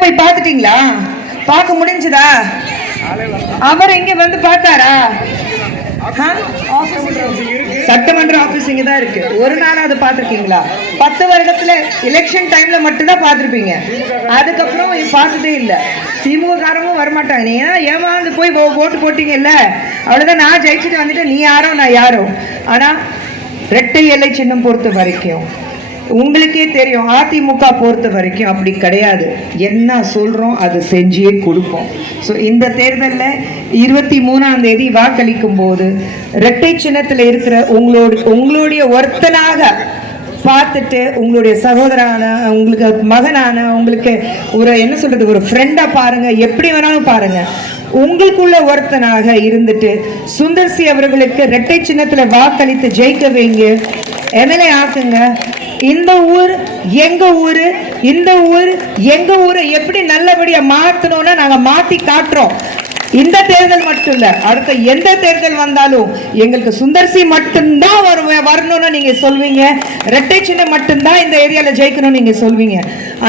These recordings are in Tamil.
போய் பார்த்துட்டீங்களா? பார்க்க முடிஞ்சதா? அவர் இங்க வந்து பார்த்தாரா? சட்டமன்ற ஆபீஸ் இங்க தான் இருக்கு. ஒரு நாள் அதை பார்த்துருக்கீங்களா? 10 வருடத்துல எலெக்ஷன் டைம்ல மட்டும்தான் பார்த்துருப்பீங்க. அதுக்கப்புறம் பார்த்ததே இல்லை. திமுக காரமும் வரமாட்டாங்க. நீ ஏமாந்து போய் ஓட்டு போட்டீங்கல்ல, அவ்வளவுதான். நான் ஜெயிச்சுட்டு வந்துட்டு நீ யாரோ நான் யாரோ. ஆனா இரட்டை இலை சின்னம் பொறுத்த வரைக்கும் உங்களுக்கே தெரியும், அதிமுக பொறுத்த வரைக்கும் அப்படி கிடையாது. என்ன சொல்றோம் அது செஞ்சே கொடுப்போம். ஸோ இந்த தேர்தலில் 23ஆம் தேதி வாக்களிக்கும் போது இரட்டை சின்னத்தில் இருக்கிற உங்களுடைய ஒருத்தனாக பார்த்துட்டு, உங்களுடைய சகோதரான, உங்களுக்கு மகனான, உங்களுக்கு ஒரு என்ன சொல்றது, ஒரு ஃப்ரெண்டா பாருங்க, எப்படி வேணாலும் பாருங்க. உங்களுக்குள்ள ஒருத்தனாக இருந்துட்டு சுந்தர்சி அவர்களுக்கு இரட்டை சின்னத்துல வாக்களித்து ஜெயிக்க வைங்க, எம்எல்ஏ ஆக்குங்க. இந்த ஊர் எங்க ஊரு, இந்த ஊர் எங்க ஊரை எப்படி நல்லபடியா மாத்தணும்னா நாங்க மாத்தி காட்டுறோம். இந்த தேர்தல் மட்டும் இல்ல, அடுத்த எந்த தேர்தல் வந்தாலும் எங்களுக்கு சுந்தர்சி மட்டும்தான் வரணும்னு நீங்க சொல்வீங்க. இரட்டை சின்னம் மட்டும்தான் இந்த ஏரியால ஜெயிக்கணும்னு நீங்க சொல்வீங்க.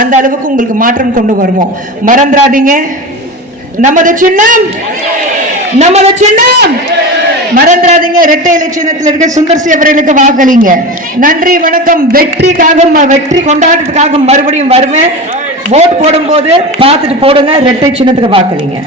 அந்த அளவுக்கு உங்களுக்கு மாற்றம் கொண்டு வருவோம். மறந்துடாதீங்க, நமது சின்னம், நமது சின்னம். மறந்துடாதீங்க, இரட்டை இலை சின்னத்தில் இருக்க சுந்தர்சி அவர்களுக்கு வாக்களிங்க. நன்றி, வணக்கம். வெற்றி கொண்டாட்டத்துக்காக மறுபடியும் வருவேன். ஓட் போடும் போது பார்த்துட்டு போடுங்க. இரட்டை சின்னத்துக்கு வாக்களிங்க.